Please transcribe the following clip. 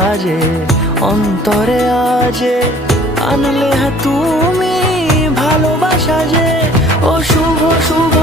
সাজে অন্তরে আজে আনলে তুমি ভালোবাসা যে ও শুভ শুভ